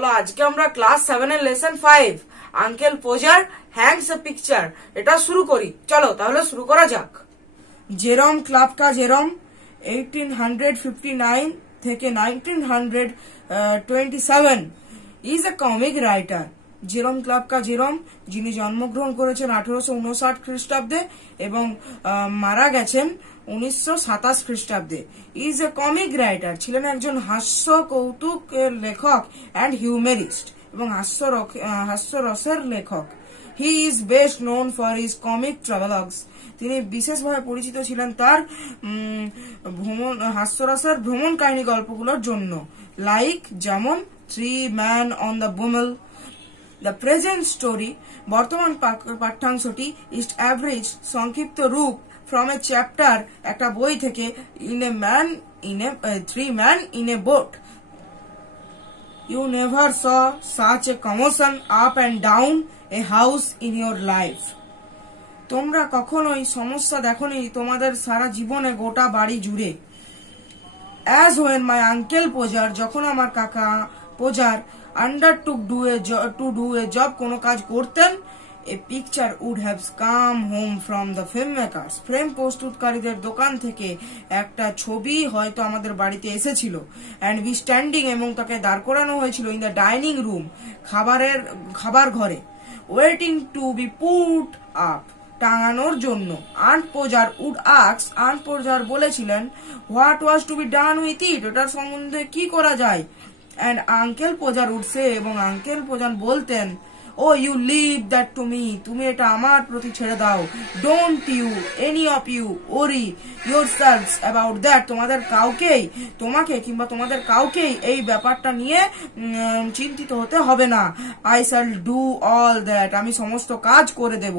চলো আজকে আমরা ক্লাস 7 এর lesson 5 uncle Podger Hanks a picture এটা শুরু করি। চলো তাহলে শুরু করা যাক। জেরম ক্লাপকা জেরম 1859 থেকে 1927 ইজ এ কমিক রাইটার। জেরম ক্লাপকা জেরম যিনি জন্মগ্রহণ করেছেন 1859 খ্রিস্টাব্দে এবং মারা গেছেন 1927 খ্রিস্টাব্দে। ইজ এ কমিক রাইটার, ছিলেন একজন হাস্য কৌতুক লেখক অ্যান্ড হিউমেরিস্ট এবং হাস্যরসের লেখক। He is best known for his comic travelogues, তিনি বিশেষভাবে পরিচিত ছিলেন তার হাস্যরসের ভ্রমণ কাহিনী গল্পগুলোর জন্য, লাইক যেমন 3 man on the Bummel. The present story, বর্তমান পাঠ্যাংশটি ইস্ট অ্যাভারেজ সংক্ষিপ্ত রূপ ফ্রম এ চ্যাপ্টার, একটা বই থেকে, three man in a boat. You never saw such a commotion up and down a house in your life. তোমরা কখনোই সমস্যা দেখোনি তোমাদের সারা জীবনে গোটা বাড়ি জুড়ে। As when my uncle Pojar, যখন আমার কাকা Podger undertook to do a job, কোনো কাজ করতেন, a picture would have come home from the filmmakers, frame প্রস্তুতকারীদের দোকান থেকে একটা ছবি হয়তো আমাদের বাড়িতে এসেছিল, and we standing, এবং তাকে দাঁড় করানো হয়েছিল, in the dining room, খাবার ঘরে, waiting to be put up, টাঙানোর জন্য। Aunt Podger would ask, aunt Podger বলেছিলেন, what was to be done with it, ওটার সম্বন্ধে কি করা যায়। and uncle Podger would say, এবং আঙ্কেল পোজার বলতেন, Oh, you leave that to me, তুমি এটা আমার প্রতি ছেড়ে দাও। Don't you, any of you, worry yourselves about that, তোমাকে কিংবা তোমাদের কাউকেই এই ব্যাপারটা নিয়ে চিন্তিত হতে হবে না। I shall do all that, আমি সমস্ত কাজ করে দেব।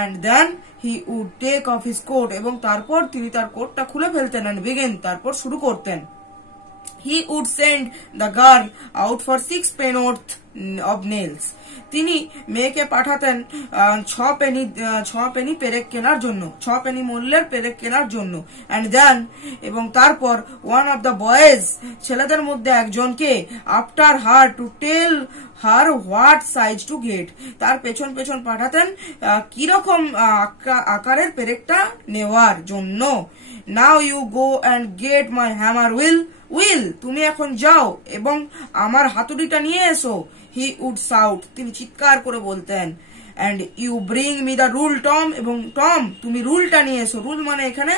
And then he would take off his coat, এবং তারপর তিনি তার কোটটা খুলে ফেলতেন, and begin, তারপর শুরু করতেন। He would send the girl out for 6 pennorth of nails, তিনি মেয়েকে পাঠাতেন 6 পেনি পেরেক কেনার জন্য, 6 পেনি মূল্যের পেরেক কেনার জন্য। and then, এবং তারপর, one of the boys, ছেলেদের মধ্যে একজনকে, after her to tell her what size to get, তার পেছন পেছন পাঠাতেন কিরকম আকারের পেরেকটা নেওয়ার জন্য। now you go and get my hammer, will, তুমি এখন যাও এবং আমার হাতুড়িটা নিয়ে এসো। he would shout, তিনি চিৎকার করে বলতেন। and you bring me the rule, Tom, এবং টম তুমি রুলটা নিয়ে এসো। রুল মানে এখানে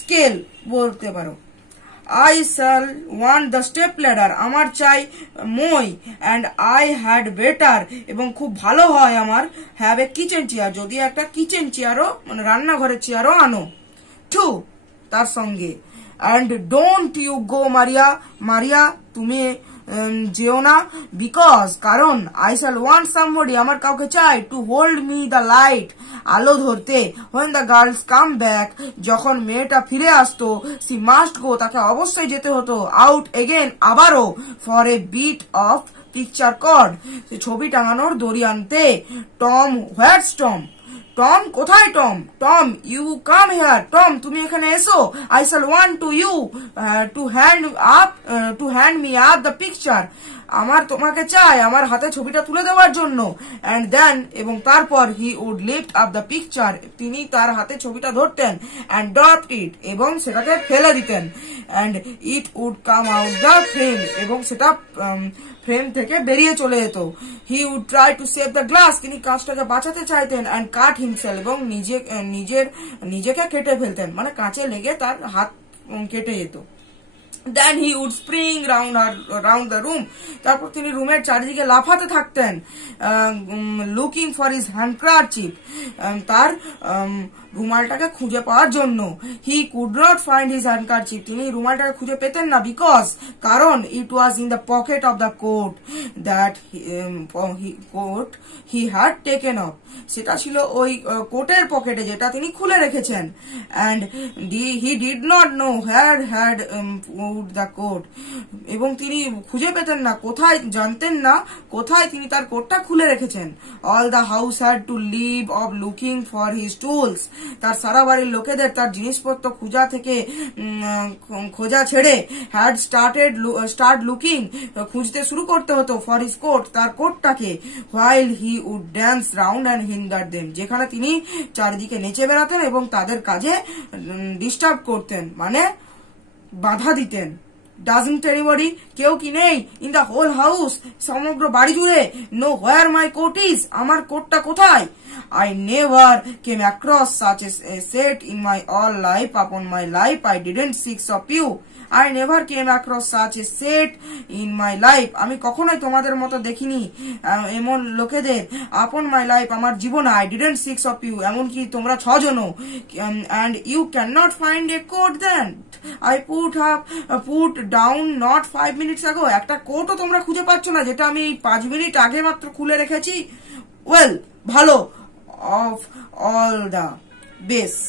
স্কেল বলতে পারো। I shall want the step ladder, আমার চাই মই, and I had better, এবং খুব ভালো হয় আমার, have a kitchen chair, যদি একটা কিচেন চেয়ারও মানে রান্নাঘরের চেয়ারও আনো। 2, তার সঙ্গে, and don't you go মারিয়া তুমি যেও না, because, কারণ, I shall want somebody, আমার কাউকে চাই, to hold me the light, আলো ধরতে, when the girls come back, যখন মেয়েটা ফিরে আসতো, she must go, তাকে অবশ্যই যেতে হতো, out again, আবারও, for a bit of picture cord, ছবি টাঙানোর দড়ি আনতে। Tom, where's Tom? টম কোথায় Tom? Tom, you come here, Tom তুমি এখানে এসো। I shall want to you to hand me up the picture, আমার তোমাকে চাই আমার হাতে ছবিটা তুলে দেওয়ার জন্য। and then, এবং তারপর, he would lift up the picture, তিনি তার হাতে ছবিটা ধরতেন, and drop it, এবং সেটাকে ফেলে দিতেন, and it would come out the frame, এবং সেটা ফ্রেম থেকে বেরিয়ে চলে যেত। he would try to save the glass, তিনি কাঁচটাকে বাঁচাতে চাইতেন, and cut himself, এবং নিজেকে কেটে ফেলতেন, মানে কাঁচে লেগে তার হাত কেটে যেত। then he would spring round the room, তারপর তিনি রুমের চারিদিকে লাফাতে থাকতেন, looking for his handkerchief, তার রুমালটাকে খুঁজে পাওয়ার জন্য। he could not find his handkerchief, তিনি রুমালটাকে খুঁজে পেতেন না, because, কারণ, it was in the pocket of the coat that he had taken off, সেটা ছিল ওই কোটের পকেটে যেটা তিনি খুলে রেখেছেন। and he did not know where would the coat, এবং তিনি খুঁজে পেতেন না, কোথায় জানতেন না কোথায় তিনি তার কোটটা খুলে রেখেছেন। All the house had to leave off looking for his tools, তার সারা বাড়ির লোকেদের তার জিনিসপত্র খোঁজা ছেড়ে হ্যাড স্টার্ট লুকিং, খুঁজতে শুরু করতে হতো ফর হিজ কোট, তার কোটটাকে। While he would dance round and hinder them, যেখানে তিনি চারিদিকে নেচে বেড়াতেন এবং তাদের কাজে ডিস্টার্ব করতেন, মানে বাধা দিতেন। ডাজন্ট এনিবডি, কেউ কি নেই? ইন দ্য হোল হাউস, সমগ্র বাড়ি জুড়ে। Know where my coat is, আমার কোটটা কোথায়? I never came across such a set in my all life. Upon my life, I didn't seek of you. I never came across such a set in my life. আমি কখনোই তোমাদের মতো দেখিনি এমন লোকেদের। Upon my life, আমার জীবনে I didn't seek of you, এমনকি তোমরা 6 জনও। And you cannot find a coat then I put down not 5 minutes ago. একটা কোটও তোমরা খুঁজে পাচ্ছ না যেটা আমি 5 মিনিট আগে মাত্র খুলে রেখেছি। Well, ভালো, of all the base,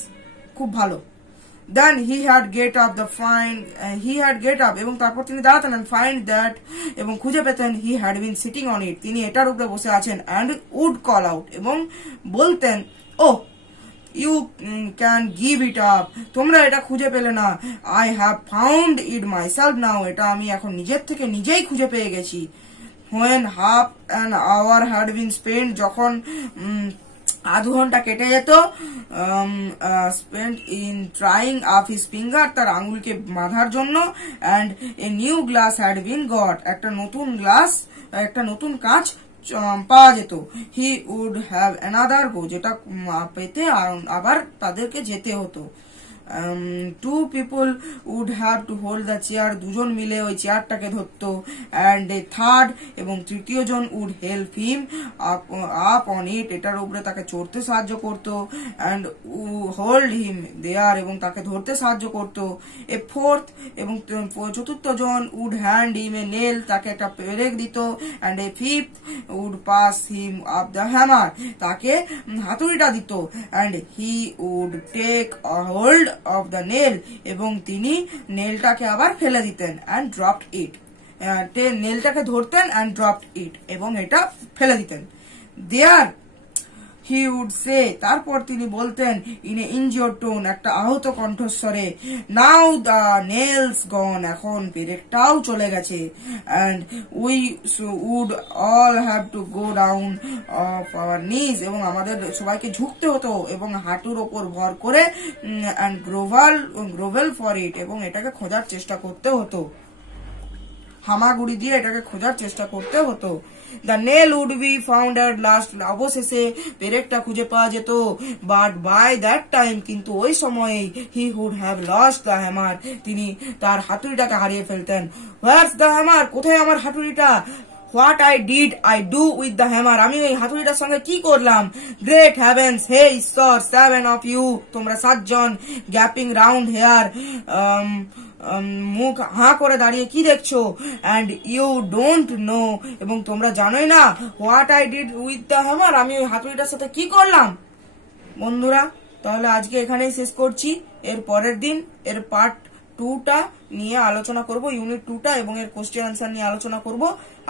খুব ভালো। Then he had get up এবং তারপর তিনি দাঁড়াতেন and find that, এবং খুঁজে পেতেন he had been sitting on it, তিনি এটার উপরে বসে আছেন, and would call out, এবং বলতেন, oh you can give it up, তোমরা এটা খুঁজে পেলে না। I have found it myself now, এটা আমি এখন নিজের থেকে নিজেই খুঁজে পেয়ে গেছি। When half an hour had been spent, যখন আধা ঘন্টা কেটে যেত, spent in trying up his finger, তার আঙুলকে বাঁধার জন্য, and a new glass had been got, একটা নতুন কাঁচ পাওয়া যেত। He would have another go, যেটা পেতে আবার তাদেরকে যেতে হতো। 2 people would have to hold the chair, 2 জন মিলে ওই চেয়ারটাকে ধরতো। and a third, এবং তৃতীয় জন would help him up on it, এটার উপরে তাকে চড়তে সাহায্য করতো। and hold him there, এবং তাকে ধরতে সাহায্য করতো। a fourth, এবং চতুর্থ জন would hand him a nail, তাকে একটা পেরেক দিত। and a fifth would pass him up the hammer, তাকে হাতুড়িটা দিত। and he would take a hold of the nail, এবং তিনি নেলটাকে আবার ফেলে দিতেন। and dropped it, নেলটাকে ধরতেন and dropped it, এবং এটা ফেলে দিতেন। there he would say, তারপর তিনি বলতেন in a injured tone, একটা আহত কণ্ঠস্বরে, now the nails gone, এখন পেরেকটাও চলে গেছে। and we would all have to go down of our knees, এবং আমাদের সবাইকে ঝুঁকতে হতো এবং হাঁটুর ওপর ভর করে, and grovel for it, এবং এটাকে খোঁজার চেষ্টা করতে হতো, হামাগুড়ি দিয়ে এটাকে খোঁজার চেষ্টা করতে হতো। The nail would be found at last, অবশেষে পেরেকটা খুঁজে পাওয়া যেত। but by that time, কিন্তু ওই সময়ে he would have lost the hammer, তিনি তার হাতুড়িটাকে হারিয়ে ফেলতেন। where's the hammer, কোথায় আমার হাতুড়িটা? what I do with the hammer, আমি ওই হাতুড়িটার সঙ্গে কি করলাম? great heavens, হে ঈশ্বর, 7 of you, তোমরা 7 জন, gapping round here, মুখ হাঁ করে দাঁড়িয়ে কি দেখছো? and you don't know, এবং তোমরা জানোই না what I did with the hammer, আমি ওই হাতুড়িটার সাথে কি করলাম। বন্ধুরা, তাহলে আজকে এখানেই শেষ করছি। এর পরের দিন এর পার্ট 2টা নিয়ে আলোচনা করব, ইউনিট 2টা, এবং এর কোশ্চেন আনসার নিয়ে আলোচনা করব।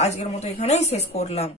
আজকের মতো এখানেই শেষ করলাম।